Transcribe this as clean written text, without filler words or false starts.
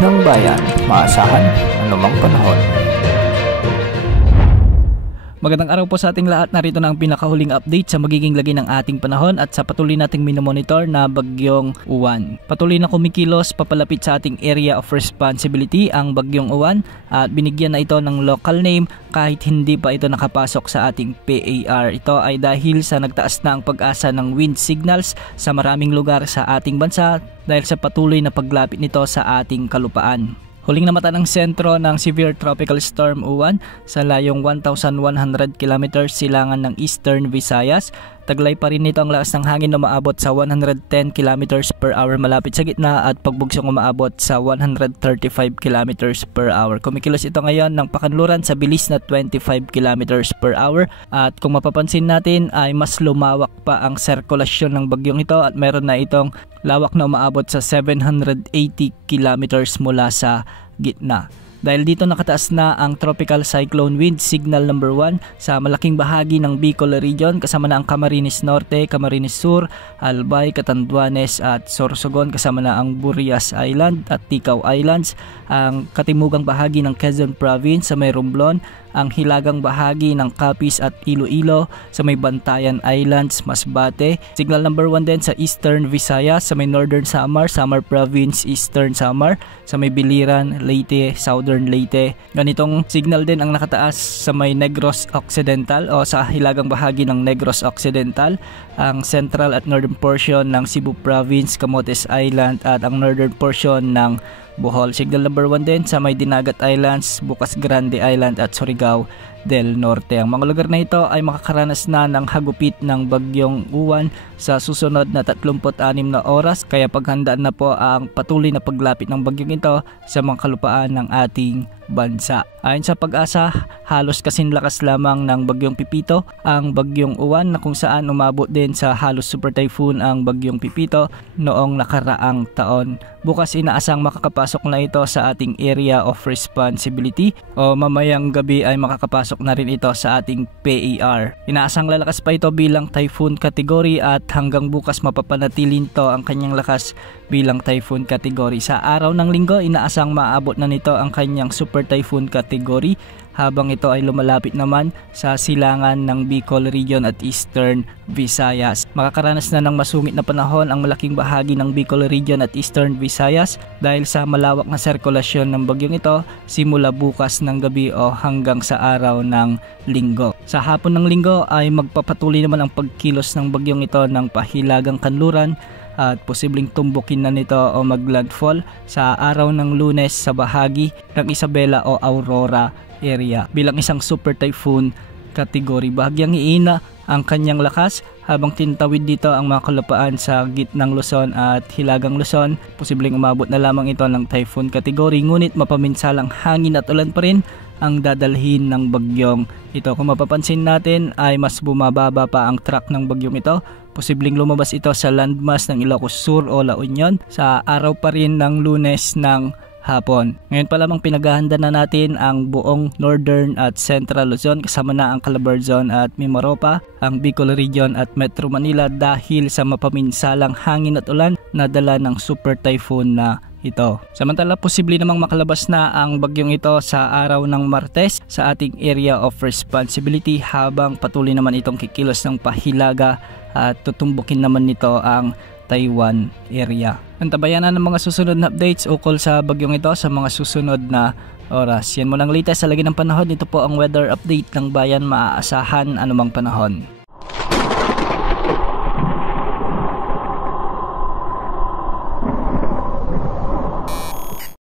ng bayan, maasahan anumang panahon. Magandang araw po sa ating lahat. Narito na ang pinakahuling update sa magiging lagi ng ating panahon at sa patuloy nating minomonitor na bagyong Uwan. Patuloy na kumikilos papalapit sa ating area of responsibility ang bagyong Uwan at binigyan na ito ng local name kahit hindi pa ito nakapasok sa ating PAR. Ito ay dahil sa nagtaas na ang pag-asa ng wind signals sa maraming lugar sa ating bansa dahil sa patuloy na paglapit nito sa ating kalupaan. Huling namata ng sentro ng Severe Tropical Storm Uwan sa layong 1,100 km silangan ng Eastern Visayas. Taglay pa rin nito ang lakas ng hangin na umaabot sa 110 km per hour malapit sa gitna at pagbugsong umaabot sa 135 km per hour. Kumikilos ito ngayon ng pakanluran sa bilis na 25 km per hour at kung mapapansin natin ay mas lumawak pa ang sirkulasyon ng bagyong ito at meron na itong lawak na umaabot sa 780 km mula sa gitna. Dahil dito nakataas na ang Tropical Cyclone Wind Signal number 1 sa malaking bahagi ng Bicol Region kasama na ang Camarines Norte, Camarines Sur, Albay, Catanduanes at Sorsogon kasama na ang Burias Island at Ticao Islands, ang katimugang bahagi ng Quezon Province sa may Romblon, ang hilagang bahagi ng Capiz at Iloilo sa may Bantayan Islands, Masbate. Signal number 1 din sa Eastern Visayas sa may Northern Samar, Samar Province, Eastern Samar, sa may Biliran, Leyte, Southern Leyte. Ganitong signal din ang nakataas sa may Negros Occidental o sa hilagang bahagi ng Negros Occidental, ang central at northern portion ng Cebu Province, Camotes Island at ang northern portion ng Bohol. Signal number 1 din sa may Dinagat Islands, Bukas Grande Island at Surigao del Norte. Ang mga lugar na ito ay makakaranas na ng hagupit ng bagyong Uwan sa susunod na 36 na oras kaya paghandaan na po ang patuloy na paglapit ng bagyong ito sa mga kalupaan ng ating bansa. Ayon sa Pag-asa, halos kasing lakas lamang ng bagyong Pipito ang bagyong Uwan na kung saan umabot din sa halos super typhoon ang bagyong Pipito noong nakaraang taon. Bukas inaasang makakapasok na ito sa ating area of responsibility o mamayang gabi ay makakapasok na rin ito sa ating PAR. Inaasang lalakas pa ito bilang typhoon category at hanggang bukas mapapanatili nito ang kanyang lakas bilang typhoon category. Sa araw ng linggo, inaasang maabot na nito ang kanyang super typhoon category habang ito ay lumalapit naman sa silangan ng Bicol Region at Eastern Visayas. Makakaranas na ng masungit na panahon ang malaking bahagi ng Bicol Region at Eastern Visayas dahil sa malawak na sirkulasyon ng bagyong ito simula bukas ng gabi o hanggang sa araw ng linggo. Sa hapon ng linggo ay magpapatuloy naman ang pagkilos ng bagyong ito ng pahilagang kanluran at posibleng tumbukin na nito o maglandfall sa araw ng Lunes sa bahagi ng Isabela o Aurora area bilang isang super typhoon category. Bahagyang iina ang kanyang lakas habang tinatawid dito ang mga kalupaan sa gitnang Luzon at hilagang Luzon. Posibleng umabot na lamang ito ng typhoon category ngunit mapaminsalang hangin at ulan pa rin ang dadalhin ng bagyong ito. Kung mapapansin natin ay mas bumababa pa ang track ng bagyong ito. Posibleng lumabas ito sa landmass ng Ilocos Sur o La Union sa araw pa rin ng Lunes ng hapon. Ngayon pa lamang pinaghahanda na natin ang buong Northern at Central Luzon kasama na ang Calabarzon at Mimaropa, ang Bicol Region at Metro Manila dahil sa mapaminsalang hangin at ulan na dala ng super typhoon na ito. Samantala, posible namang makalabas na ang bagyong ito sa araw ng Martes sa ating area of responsibility habang patuloy naman itong kikilos ng pahilaga at tutumbukin naman nito ang Taiwan area. Antabayan na ng mga susunod na updates ukol sa bagyong ito sa mga susunod na oras. Yan mo lang latest sa lagi ng panahon. Ito po ang weather update ng bayan, maaasahan anumang panahon.